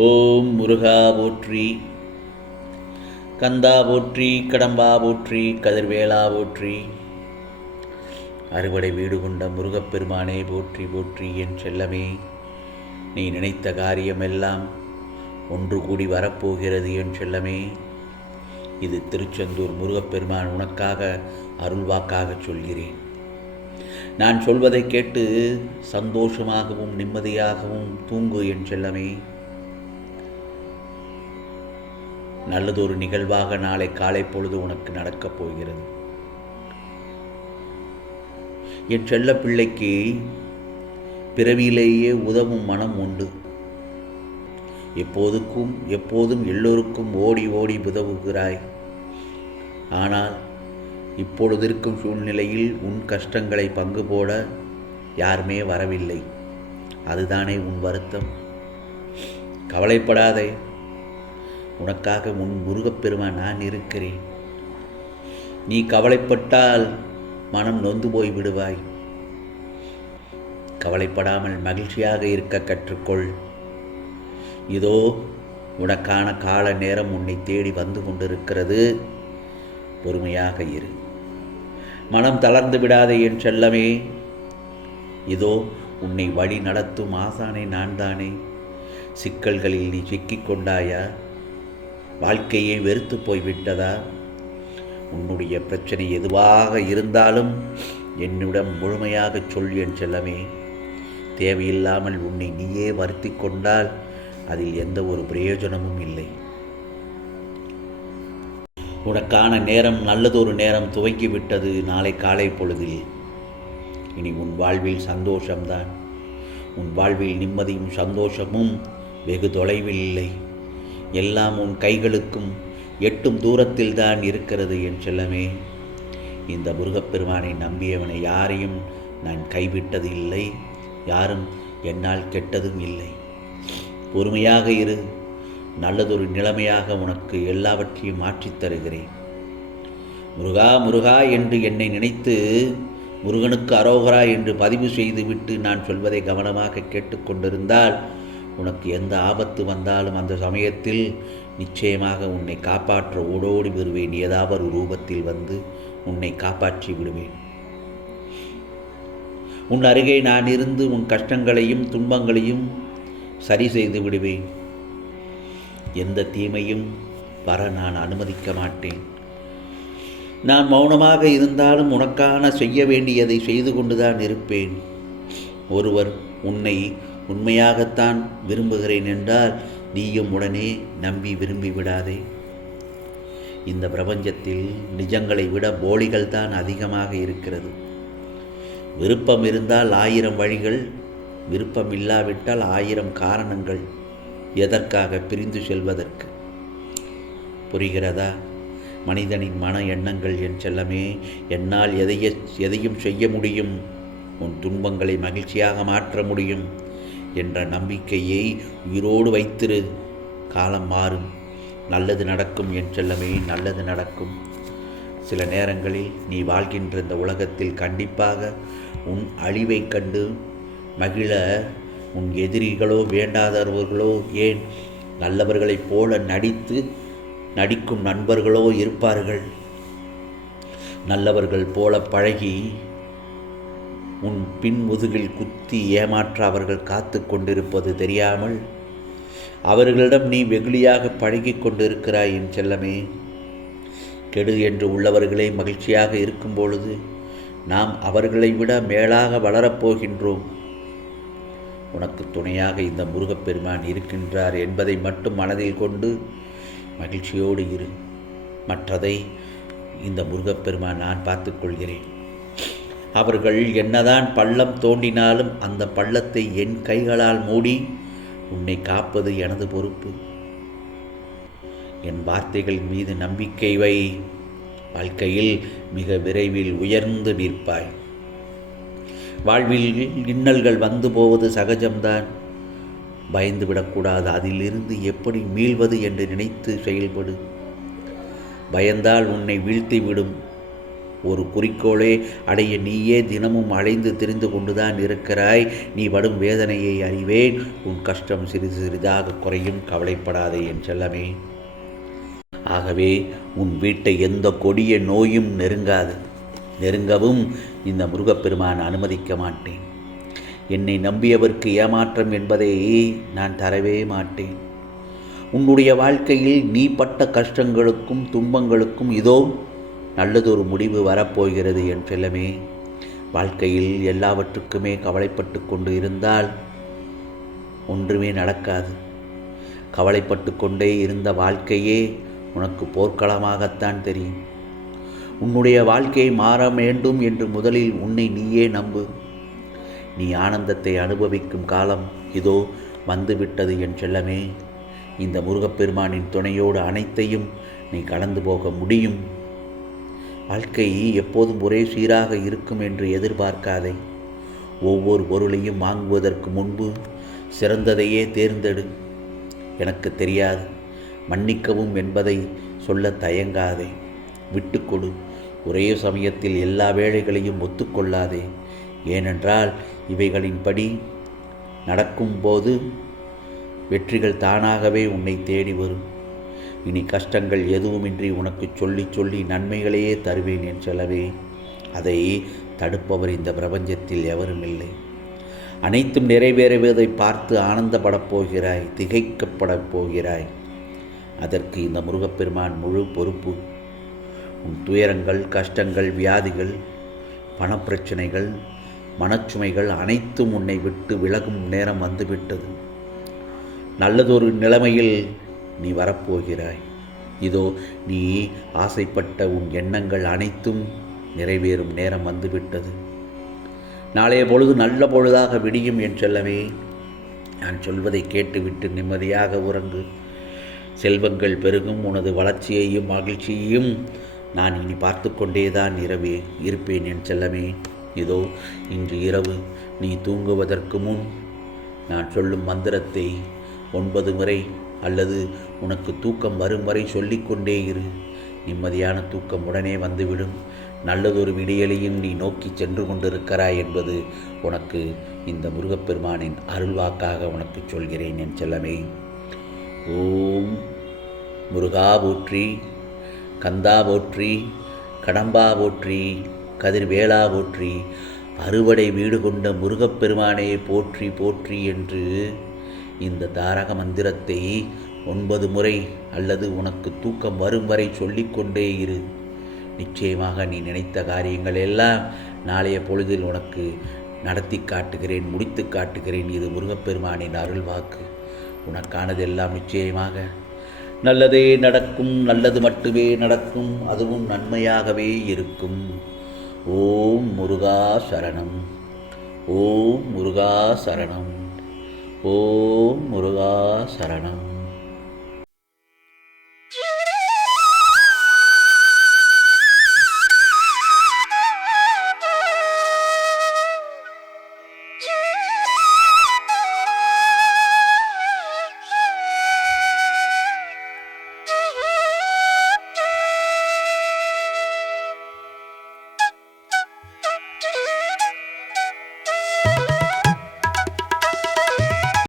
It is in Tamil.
ஓம் முருகா போற்றி, கந்தா போற்றி, கடம்பா போற்றி, கதிர்வேலா போற்றி. அறுவடை வீடு கொண்ட முருகப்பெருமானே போற்றி போற்றி. என் செல்லமே, நீ நினைத்த காரியமெல்லாம் ஒன்று கூடி வரப்போகிறது. என் செல்லமே, இது திருச்செந்தூர் முருகப்பெருமான் உனக்காக அருள்வாக்காக சொல்கிறேன். நான் சொல்வதை கேட்டு சந்தோஷமாகவும் நிம்மதியாகவும் தூங்கு என் செல்லமே. நல்லதொரு நிகழ்வாக நாளை காலை பொழுது உனக்கு நடக்கப் போகிறது. என் செல்ல பிள்ளைக்கு பிறவியிலேயே உதவும் மனம் உண்டு. எப்போதும் எல்லோருக்கும் ஓடி ஓடி உதவுகிறாய். ஆனால் இப்பொழுதிருக்கும் சூழ்நிலையில் உன் கஷ்டங்களை பங்கு போட யாருமே வரவில்லை. அதுதானே உன் வருத்தம்? கவலைப்படாதே, உனக்காக உன் முருகப்பெருமான் நான் இருக்கிறேன். நீ கவலைப்பட்டால் மனம் நொந்து போய் விடுவாய். கவலைப்படாமல் மகிழ்ச்சியாக இருக்க கற்றுக்கொள். இதோ உனக்கான கால நேரம் உன்னை தேடி வந்து கொண்டிருக்கிறது. பொறுமையாக இரு. மனம் தளர்ந்து விடாதே என் செல்லமே. இதோ உன்னை வழி நடத்தும் ஆசானே நான் தானே. சிக்கல்களில் நீ சிக்கிக் கொண்டாயா? வாழ்க்கையை வெறுத்து போய்விட்டதா? உன்னுடைய பிரச்சனை எதுவாக இருந்தாலும் என்னிடம் முழுமையாக சொல் என் செல்லமே. தேவையில்லாமல் உன்னை நீயே வருத்தி கொண்டால் அதில் எந்த ஒரு பிரயோஜனமும் இல்லை. உனக்கான நேரம், நல்லதொரு நேரம் துவங்கிவிட்டது. நாளை காலை பொழுதில் இனி உன் வாழ்வில் சந்தோஷம்தான். உன் வாழ்வில் நிம்மதியும் சந்தோஷமும் வெகு தொலைவில் இல்லை. எல்லாம் உன் கைகளுக்கும் எட்டும் தூரத்தில் தான் இருக்கிறது என் செல்லமே. இந்த முருகப்பெருமானை நம்பியவனை யாரையும் நான் கைவிட்டது இல்லை. யாரும் என்னால் கெட்டதும் இல்லை. பொறுமையாக இரு. நல்லதொரு நிலைமையாக உனக்கு எல்லாவற்றையும் மாற்றித் தருகிறேன். முருகா முருகா என்று என்னை நினைத்து முருகனுக்கு அரோகரா என்று பதிவு செய்துவிட்டு நான் சொல்வதை கவனமாக கேட்டுக்கொண்டிருந்தால் உனக்கு எந்த ஆபத்து வந்தாலும் அந்த சமயத்தில் நிச்சயமாக உன்னை காப்பாற்ற ஓடோடி வருவேன். ஏதாவது ஒரு ரூபத்தில் வந்து உன்னை காப்பாற்றி விடுவேன். உன் அருகே நான் இருந்து உன் கஷ்டங்களையும் துன்பங்களையும் சரி செய்து விடுவேன். எந்த தீமையும் வர நான் அனுமதிக்க மாட்டேன். நான் மௌனமாக இருந்தாலும் உனக்கான செய்ய வேண்டியதை செய்து கொண்டுதான் இருப்பேன். ஒருவர் உன்னை உண்மையாகத்தான் விரும்புகிறேன் என்றால் நீயும் உடனே நம்பி விரும்பி விடாதே. இந்த பிரபஞ்சத்தில் நிஜங்களை விட போலிகள் தான் அதிகமாக இருக்கிறது. விருப்பம் இருந்தால் 1000 வழிகள், விருப்பம் இல்லாவிட்டால் 1000 காரணங்கள் எதற்காக பிரிந்து செல்வதற்கு. புரிகிறதா? மனிதனின் மன எண்ணங்கள் என் செல்லமே. என்னால் எதையும் செய்ய முடியும், உன் துன்பங்களை மகிழ்ச்சியாக மாற்ற முடியும் என்ற நம்பிக்கையை உயிரோடு வைத்திரு. காலம் மாறும், நல்லது நடக்கும் என் செல்லமே, நல்லது நடக்கும். சில நேரங்களில் நீ வாழ்கின்ற இந்த உலகத்தில் கண்டிப்பாக உன் அழிவை கண்டு மகிழ உன் எதிரிகளோ வேண்டாதவர்களோ, ஏன் நல்லவர்களைப் போல நடிக்கும் நண்பர்களோ இருப்பார்கள். நல்லவர்கள் போல பழகி உன் பின் முதுகில் குத்தி ஏமாற்ற அவர்கள் காத்து கொண்டிருப்பது தெரியாமல் அவர்களிடம் நீ வெகுளியாக பழகி கொண்டிருக்கிறாய் என் செல்லமே. கெடு என்று உள்ளவர்களே மகிழ்ச்சியாக இருக்கும் பொழுது நாம் அவர்களை விட மேலாக வளரப்போகின்றோம். உனக்கு துணையாக இந்த முருகப்பெருமான் இருக்கின்றார் என்பதை மட்டும் மனதில் கொண்டு மகிழ்ச்சியோடு இரு. மற்றதை இந்த முருகப்பெருமான் நான் பார்த்துக்கொள்கிறேன். அவர்கள் என்னதான் பள்ளம் தோண்டினாலும் அந்த பள்ளத்தை என் கைகளால் மூடி உன்னை காப்பது எனது பொறுப்பு. என் வார்த்தைகள் மீது நம்பிக்கை வை. வாழ்க்கையில் மிக விரைவில் உயர்ந்து நிற்பாய். வாழ்வில் இன்னல்கள் வந்து போவது சகஜம்தான். பயந்து விடக்கூடாது. அதிலிருந்து எப்படி மீள்வது என்று நினைத்து செயல்படு. பயந்தால் உன்னை வீழ்த்தி விடும். ஒரு குறிக்கோளை அடைய நீயே தினமும் அலைந்து திரிந்து கொண்டுதான் இருக்கிறாய். நீ படும் வேதனையை அறிவேன். உன் கஷ்டம் சிறிது சிறிதாக குறையும். கவலைப்படாதே என் செல்லமே. ஆகவே உன் வீட்டை எந்த கொடிய நோயும் நெருங்கவும் இந்த முருகப்பெருமான் அனுமதிக்க மாட்டேன். என்னை நம்பியவர்க்கு ஏமாற்றம் என்பதை நான் தரவே மாட்டேன். உன்னுடைய வாழ்க்கையில் நீ பட்ட கஷ்டங்களுக்கும் துன்பங்களுக்கும் இதோ நல்லதொரு முடிவு வரப்போகிறது என் செல்லமே. வாழ்க்கையில் எல்லாவற்றுக்குமே கவலைப்பட்டு கொண்டு இருந்தால் ஒன்றுமே நடக்காது. கவலைப்பட்டு கொண்டே இருந்த வாழ்க்கையே உனக்கு போர்க்களமாகத்தான் தெரியும். உன்னுடைய வாழ்க்கையை மாற வேண்டும் என்று முதலில் உன்னை நீயே நம்பு. நீ ஆனந்தத்தை அனுபவிக்கும் காலம் இதோ வந்துவிட்டது என் செல்லமே. இந்த முருகப்பெருமானின் துணையோடு அனைத்தையும் நீ கடந்து போக முடியும். வாழ்க்கை எப்போதும் ஒரே சீராக இருக்கும் என்று எதிர்பார்க்காதே. ஒவ்வொரு பொருளையும் வாங்குவதற்கு முன்பு சிறந்ததையே தேர்ந்தெடு. எனக்கு தெரியாது, மன்னிக்கவும் என்பதை சொல்ல தயங்காதே. விட்டுக்கொடு. ஒரே சமயத்தில் எல்லா வேலைகளையும் ஒத்துக்கொள்ளாதே. ஏனென்றால் இவைகளின்படி நடக்கும்போது வெற்றிகள் தானாகவே உன்னை தேடி வரும். இனி கஷ்டங்கள் எதுவுமின்றி உனக்கு சொல்லி சொல்லி நன்மைகளையே தருவேன் என் செல்லவே. அதை தடுப்பவர் இந்த பிரபஞ்சத்தில் எவரும் இல்லை. அனைத்தும் நிறைவேறுவதை பார்த்து ஆனந்தப்படப் போகிறாய், திகைக்கப்படப் போகிறாய். அதற்கு இந்த முருகப்பெருமான் முழு பொறுப்பு. உன் துயரங்கள், கஷ்டங்கள், வியாதிகள், பணப்பிரச்சனைகள், மனச்சுமைகள் அனைத்தும் உன்னை விட்டு விலகும் நேரம் வந்துவிட்டது. நல்லதொரு நிலைமையில் நீ வரப்போகிறாய். இதோ நீ ஆசைப்பட்ட உன் எண்ணங்கள் அனைத்தும் நிறைவேறும் நேரம் வந்துவிட்டது. நாளைய பொழுது நல்ல பொழுதாக விடியும் என் செல்லமே. நான் சொல்வதை கேட்டுவிட்டு நிம்மதியாக உறங்கு. செல்வங்கள் பெருகும். உனது வளர்ச்சியையும் மகிழ்ச்சியையும் நான் இனி பார்த்து கொண்டேதான் இருப்பேன் என் செல்லமே. இதோ இன்று இரவு நீ தூங்குவதற்கு முன் நான் சொல்லும் மந்திரத்தை 9 முறை அல்லது உனக்கு தூக்கம் வரும் வரை சொல்லிக்கொண்டே இரு. நிம்மதியான தூக்கம் உடனே வந்துவிடும். நல்லதொரு விடியலையும் நீ நோக்கி சென்று கொண்டிருக்கிறாய் என்பது உனக்கு இந்த முருகப்பெருமானின் அருள்வாக்காக உனக்கு சொல்கிறேன் என் செல்லமே. ஓம் முருகா போற்றி, கந்தா போற்றி, கடம்பா போற்றி, கதிர்வேளா போற்றி, அறுவடை வீடு கொண்ட முருகப்பெருமானே போற்றி போற்றி என்று இந்த தாரக மந்திரத்தை 9 முறை அல்லது உனக்கு தூக்கம் வரும் வரை சொல்லிக்கொண்டே இரு. நிச்சயமாக நீ நினைத்த காரியங்கள் எல்லாம் நாளைய பொழுதில் உனக்கு நடத்தி காட்டுகிறேன், முடித்து காட்டுகிறேன். இது முருகப்பெருமானின் அருள் வாக்கு. உனக்கானதெல்லாம் நிச்சயமாக நல்லதே நடக்கும். நல்லது மட்டுமே நடக்கும். அதுவும் நன்மையாகவே இருக்கும். ஓம் முருகா சரணம். ஓம் முருகா சரணம். ஓம் முருகா சரணம்.